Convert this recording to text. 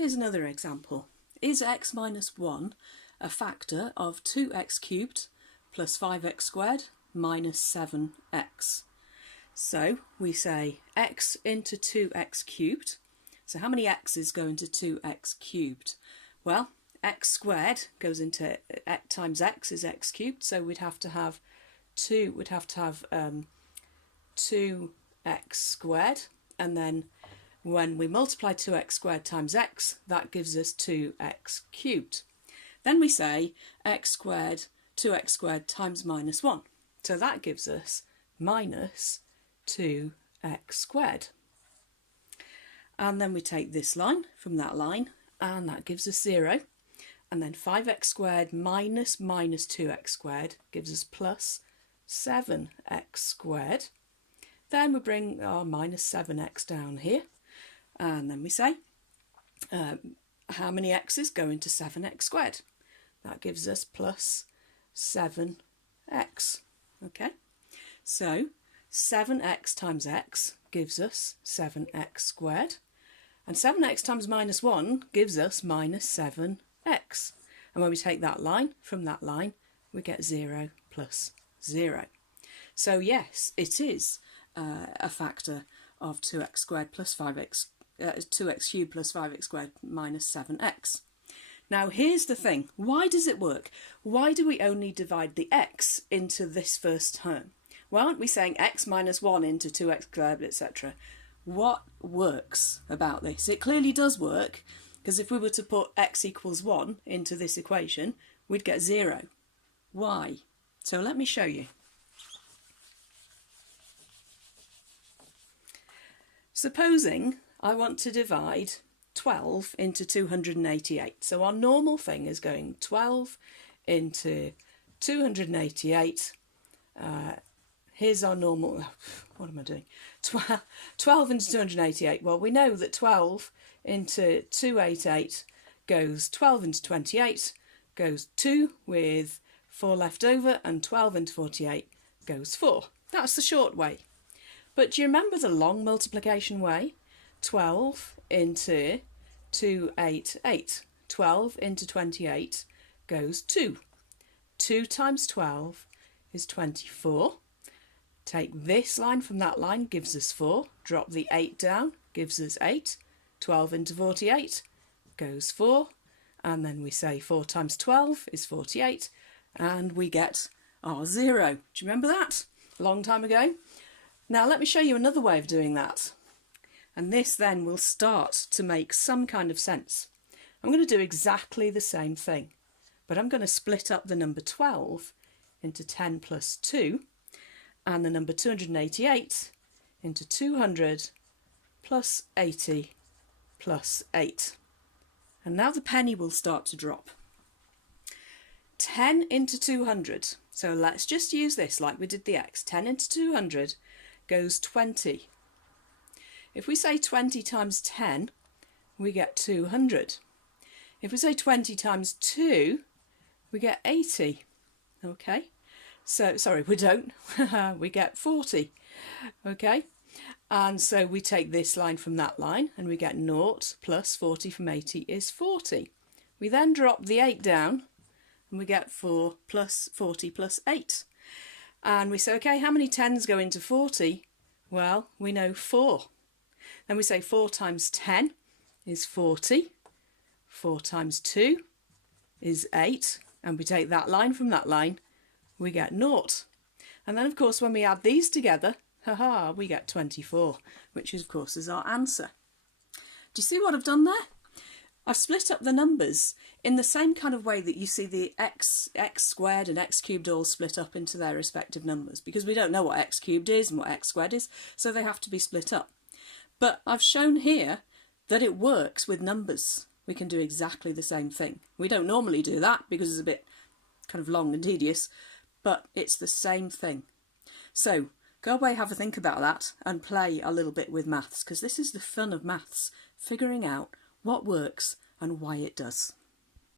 Here's another example. Is x minus 1 a factor of 2x cubed plus 5x squared minus 7x? So we say x into 2x cubed. So how many x's go into 2x cubed? Well, x squared goes into x times x is x cubed, so we'd have to have 2x squared, and then when we multiply 2x squared times x, that gives us 2x cubed. Then we say x squared, 2x squared times minus 1. So that gives us minus 2x squared. And then we take this line from that line, and that gives us 0. And then 5x squared minus 2x squared gives us plus 7x squared. Then we bring our minus 7x down here. And then we say, how many x's go into 7x squared? That gives us plus 7x. Okay, so 7x times x gives us 7x squared. And 7x times minus 1 gives us minus 7x. And when we take that line from that line, we get 0 plus 0. So yes, it is a factor of 2x squared plus 5x 2x cubed plus 5x squared minus 7x. Now here's the thing, why does it work? Why do we only divide the x into this first term? Why aren't we saying x minus 1 into 2x squared, etc.? What works about this? It clearly does work, because if we were to put x equals 1 into this equation, we'd get 0. Why? So let me show you. Supposing I want to divide 12 into 288. So our normal thing is going 12 into 288. Here's our normal, what am I doing? 12 into 288. Well, we know that 12 into 288 goes 12 into 28, goes 2 with 4 left over, and 12 into 48 goes 4. That's the short way. But do you remember the long multiplication way? 12 into 288. 12 into 28 goes 2. 2 times 12 is 24. Take this line from that line, gives us 4. Drop the 8 down, gives us 8. 12 into 48 goes 4. And then we say 4 times 12 is 48. And we get our 0. Do you remember that? A long time ago. Now let me show you another way of doing that. And this then will start to make some kind of sense. I'm going to do exactly the same thing, but I'm going to split up the number 12 into 10 plus 2 and the number 288 into 200 plus 80 plus 8. And now the penny will start to drop. 10 into 200. So let's just use this like we did the x. 10 into 200 goes 20. If we say 20 times 10, we get 200. If we say 20 times 2, we get 80. Okay, so, sorry, we don't. We get 40. Okay, and so we take this line from that line, and we get 0 plus 40 from 80 is 40. We then drop the 8 down, and we get 4 plus 40 plus 8. And we say, okay, how many 10s go into 40? Well, we know 4. Then we say 4 times 10 is 40. 4 times 2 is 8. And we take that line from that line, we get 0. And then, of course, when we add these together, we get 24, which, of course, is our answer. Do you see what I've done there? I've split up the numbers in the same kind of way that you see the x squared and x cubed all split up into their respective numbers, because we don't know what x cubed is and what x squared is, so they have to be split up. But I've shown here that it works with numbers. We can do exactly the same thing. We don't normally do that because it's a bit kind of long and tedious, but it's the same thing. So go away, have a think about that and play a little bit with maths, because this is the fun of maths, figuring out what works and why it does.